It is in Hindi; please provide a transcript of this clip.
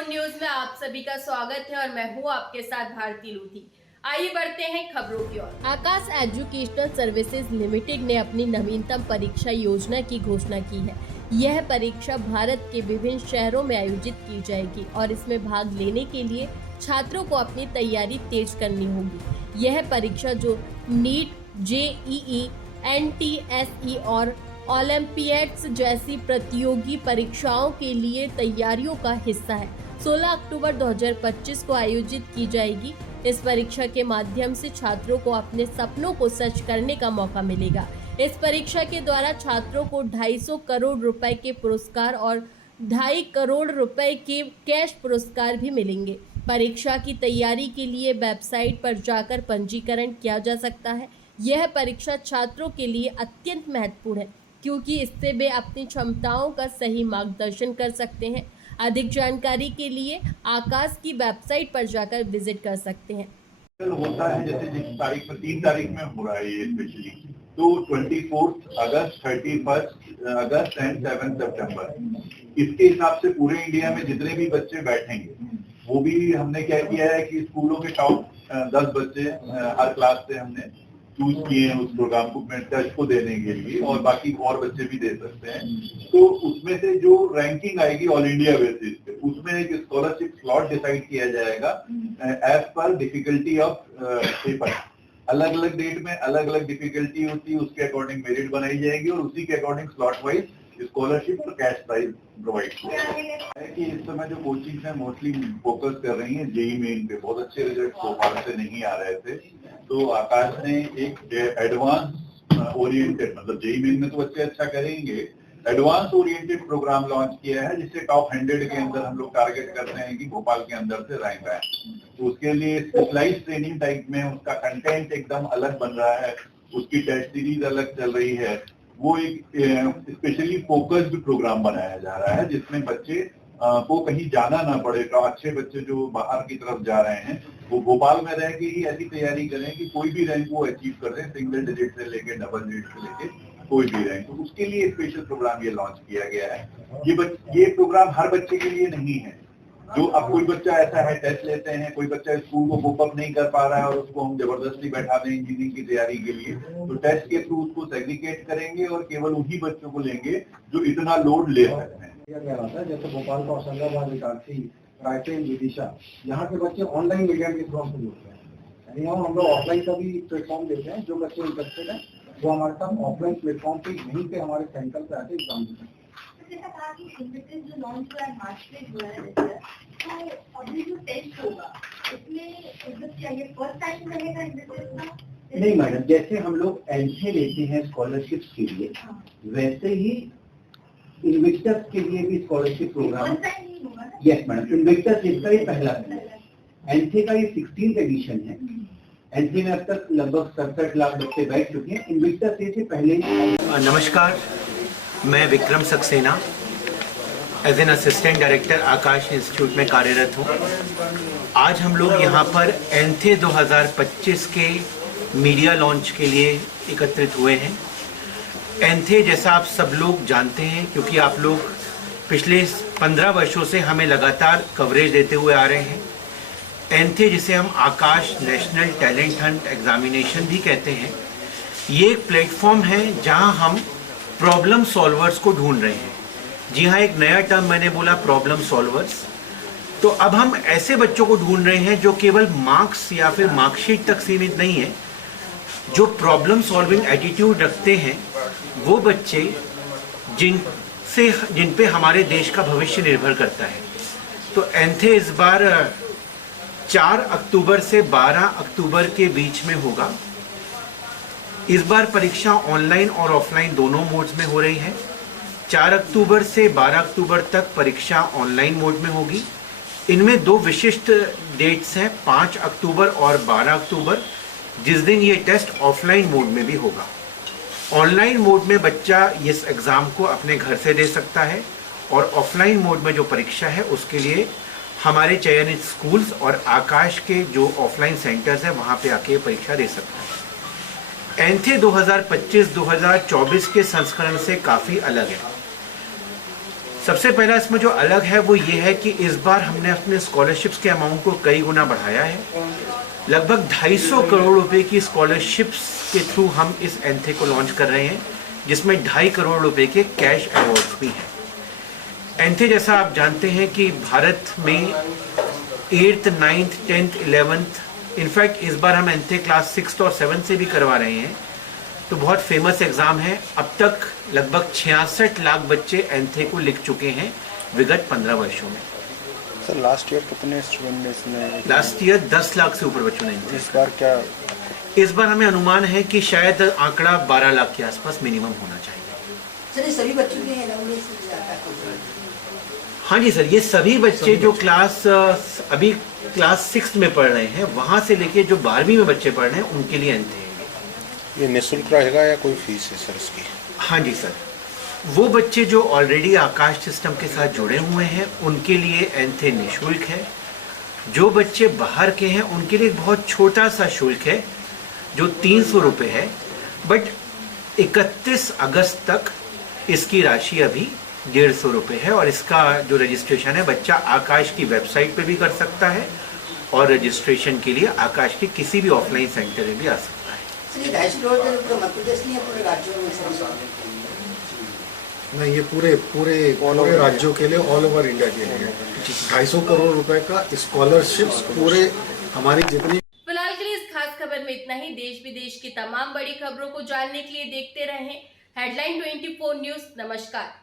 फोन न्यूज में आप सभी का स्वागत है और मैं हूं आपके साथ भारती लूथी। आइए बढ़ते हैं खबरों की ओर। आकाश एजुकेशनल सर्विसेज लिमिटेड ने अपनी नवीनतम परीक्षा योजना की घोषणा की है। यह परीक्षा भारत के विभिन्न शहरों में आयोजित की जाएगी और इसमें भाग लेने के लिए छात्रों को अपनी तैयारी तेज करनी होगी। यह परीक्षा जो नीट, जेईई, एनटीएसई और ओलंपियाड्स जैसी प्रतियोगी परीक्षाओं के लिए तैयारियों का हिस्सा है, 16 अक्टूबर 2025 को आयोजित की जाएगी। इस परीक्षा के माध्यम से छात्रों को अपने सपनों को सच करने का मौका मिलेगा। इस परीक्षा के द्वारा छात्रों को 250 करोड़ रुपए के पुरस्कार और 2.5 करोड़ रुपए के कैश पुरस्कार भी मिलेंगे। परीक्षा की तैयारी के लिए वेबसाइट पर जाकर पंजीकरण किया जा सकता है। यह परीक्षा छात्रों के लिए अत्यंत महत्वपूर्ण है क्योंकि इससे वे अपनी क्षमताओं का सही मार्गदर्शन कर सकते हैं। अधिक जानकारी के लिए आकाश की वेबसाइट पर जाकर विजिट कर सकते हैं। होता है जैसे जिस तारीख में 3 तारीख में हो रहा है ये स्पेशली, तो 24 अगस्त, 31 अगस्त एंड 7 सितंबर, इसके हिसाब से पूरे इंडिया में जितने भी बच्चे बैठेंगे वो भी हमने क्या किया है कि स्कूलों के टॉप 10 बच्चे हर क्लास से हमने चूज किए हैं उस प्रोग्राम को टेस्ट को देने के लिए, और बाकी और बच्चे भी दे सकते हैं। तो उसमें से जो रैंकिंग आएगी ऑल इंडिया बेसिस पे, उसमें एक स्कॉलरशिप स्लॉट डिसाइड किया जाएगा as per difficulty of paper. अलग अलग डेट में अलग अलग डिफिकल्टी होती है, उसके अकॉर्डिंग मेरिट बनाई जाएगी और उसी के अकॉर्डिंग स्लॉट वाइज स्कॉलरशिप और कैश प्राइज प्रोवाइड किया है। कि इस समय जो कोचिंग है मोस्टली फोकस कर रही है जेईई मेन पे। बहुत अच्छे रिजल्ट सो फार से नहीं आ रहे थे, तो आकाश ने एक एडवांस ओरिएंटेड, मतलब जेईई मेन में तो बच्चे अच्छा करेंगे, एडवांस ओरिएंटेड प्रोग्राम लॉन्च किया है जिससे टॉप 100 के अंदर हम लोग टारगेट करते हैं कि भोपाल के अंदर से रैंक आए। तो उसके लिए स्पेशलाइज्ड ट्रेनिंग टाइप में उसका कंटेंट एकदम अलग बन रहा है, उसकी टेस्ट सीरीज अलग चल रही है। वो एक स्पेशली फोकस्ड प्रोग्राम बनाया जा रहा है जिसमें बच्चे को कहीं जाना ना पड़े। तो अच्छे बच्चे जो बाहर की तरफ जा रहे हैं वो भोपाल में रह के ही ऐसी तैयारी करें कि कोई भी रैंक वो अचीव कर रहे हैं, सिंगल डिजिट से लेके डबल डिजिट से लेके कोई भी रैंक। तो उसके लिए स्पेशल प्रोग्राम ये लॉन्च किया गया है। ये प्रोग्राम हर बच्चे के लिए नहीं है। जो अब कोई बच्चा ऐसा है, टेस्ट लेते हैं, कोई बच्चा स्कूल को कोप अप नहीं कर पा रहा है और उसको हम जबरदस्ती बैठा दें इंजीनियरिंग की तैयारी के लिए, तो टेस्ट के थ्रू उसको सेग्रीगेट करेंगे और केवल उन्हीं बच्चों को लेंगे जो इतना लोड ले सकते हैं। जैसे भोपाल का होशंगाबाद, इटारसी, रायसेन, विदिशा, यहाँ के बच्चे ऑनलाइन मीडियम के थ्रू हमसे जुड़ते हैं। यहाँ हम लोग ऑफलाइन का भी प्लेटफॉर्म देते हैं। जो बच्चे इंटरेस्टेड हैं वो हमारे साथ ऑफलाइन प्लेटफॉर्म पे यहीं पे हमारे सेंटर पे आके एग्जाम देते हैं। जैसा कहा कि इन्विटेशन जो लॉन्च हुआ है मार्च में हुआ है, तो अभी जो टेस्ट होगा उसमें चाहिए फर्स्ट टाइम रहेगा इन्विटेशन? नहीं मैडम, जैसे हम लोग एंट्री लेते हैं स्कॉलरशिप के लिए, वैसे ही इन्विक्टस के लिए भी scholarship program. Yes madam, Invictus इसका ही पहला है। एंट्री का ये 16th एडिशन है। एंट्री में अब तक लगभग 67 लाख बच्चे बैठ चुके हैं। इन्विक्टस से पहले। नमस्कार, मैं Vikram Saxena as an assistant director Aakash institute में कार्यरत हूँ। आज हम लोग यहाँ पर एंथे 2025 के मीडिया लॉन्च के लिए एकत्रित हुए हैं। एंथे जैसा आप सब लोग जानते हैं क्योंकि आप लोग पिछले 15 वर्षों से हमें लगातार कवरेज देते हुए आ रहे हैं। एंथे जिसे हम आकाश नेशनल टैलेंट हंट एग्जामिनेशन भी कहते हैं, ये एक प्लेटफॉर्म है जहां हम प्रॉब्लम सॉल्वर्स को ढूंढ रहे हैं। जी हाँ, एक नया टर्म मैंने बोला, प्रॉब्लम सॉल्वर्स। तो अब हम ऐसे बच्चों को ढूंढ रहे हैं जो केवल मार्क्स या फिर मार्कशीट तक सीमित नहीं है, जो प्रॉब्लम सॉल्विंग एटीट्यूड रखते हैं, वो बच्चे जिन पे हमारे देश का भविष्य निर्भर करता है। तो एंथे इस बार 4 अक्टूबर से 12 अक्टूबर के बीच में होगा। इस बार परीक्षा ऑनलाइन और ऑफलाइन दोनों मोड्स में हो रही है। 4 अक्टूबर से 12 अक्टूबर तक परीक्षा ऑनलाइन मोड में होगी। इनमें 2 विशिष्ट डेट्स हैं, 5 अक्टूबर और 12 अक्टूबर, जिस दिन ये टेस्ट ऑफलाइन मोड में भी होगा। ऑनलाइन मोड में बच्चा इस एग्ज़ाम को अपने घर से दे सकता है और ऑफलाइन मोड में जो परीक्षा है उसके लिए हमारे चयनित स्कूल्स और आकाश के जो ऑफलाइन सेंटर्स हैं वहाँ पे आके परीक्षा दे सकता है। एंथे 2025-2024 के संस्करण से काफ़ी अलग है। सबसे पहला इसमें जो अलग है वो ये है कि इस बार हमने अपने स्कॉलरशिप्स के अमाउंट को कई गुना बढ़ाया है। लगभग 250 करोड़ रुपए की स्कॉलरशिप्स के थ्रू हम इस एंथे को लॉन्च कर रहे हैं, जिसमें 2.5 करोड़ रुपए के कैश अवार्ड्स भी हैं। एंथे जैसा आप जानते हैं कि भारत में 8th, 9th, 10th, 11th, in fact इस बार हम एंथे क्लास 6th और 7th से भी करवा रहे हैं, तो बहुत फेमस एग्जाम है। अब तक लगभग 66 लाख बच्चे एंथे को लिख चुके हैं विगत 15 वर्षों में। सर लास्ट ईयर कितने स्टूडेंट ने इसमें? लास्ट ईयर 10 लाख से ऊपर बच्चों ने एंथे। इस बार क्या? इस बार हमें अनुमान है कि शायद आंकड़ा 12 लाख के आसपास मिनिमम होना चाहिए। सर ये सभी बच्चों के अलाउंस हाँ जी सर, ये सभी बच्चे जो अभी क्लास 6 में पढ़ रहे हैं, वहां से लेके जो 12वीं में बच्चे पढ़ रहे हैं, उनके लिए एंथे है। ये निःशुल्क रहेगा या कोई फीस है सर इसकी? हाँ जी सर, वो बच्चे जो ऑलरेडी आकाश सिस्टम के साथ जुड़े हुए हैं उनके लिए एंथे निःशुल्क है। जो बच्चे बाहर के हैं उनके लिए बहुत छोटा सा शुल्क है जो 300 रुपये है, बट 31 अगस्त तक इसकी राशि अभी 150 रुपये है। और इसका जो रजिस्ट्रेशन है बच्चा आकाश की वेबसाइट पे भी कर सकता है और रजिस्ट्रेशन के लिए आकाश के किसी भी ऑफलाइन सेंटर में भी आ सकता है। सर ये 250 करोड़ पूरे मध्य प्रदेश नहीं है, पूरे राज्यों में सर? नहीं, ये पूरे राज्यों के लिए, ऑल ओवर इंडिया के लिए 250 करोड़ रुपए का स्कॉलरशिप्स पूरे हमारी जितनी। फिलहाल के लिए इस खास खबर में इतना ही। देश विदेश की तमाम बड़ी खबरों को जानने के लिए देखते रहें हेडलाइन 24 न्यूज। नमस्कार।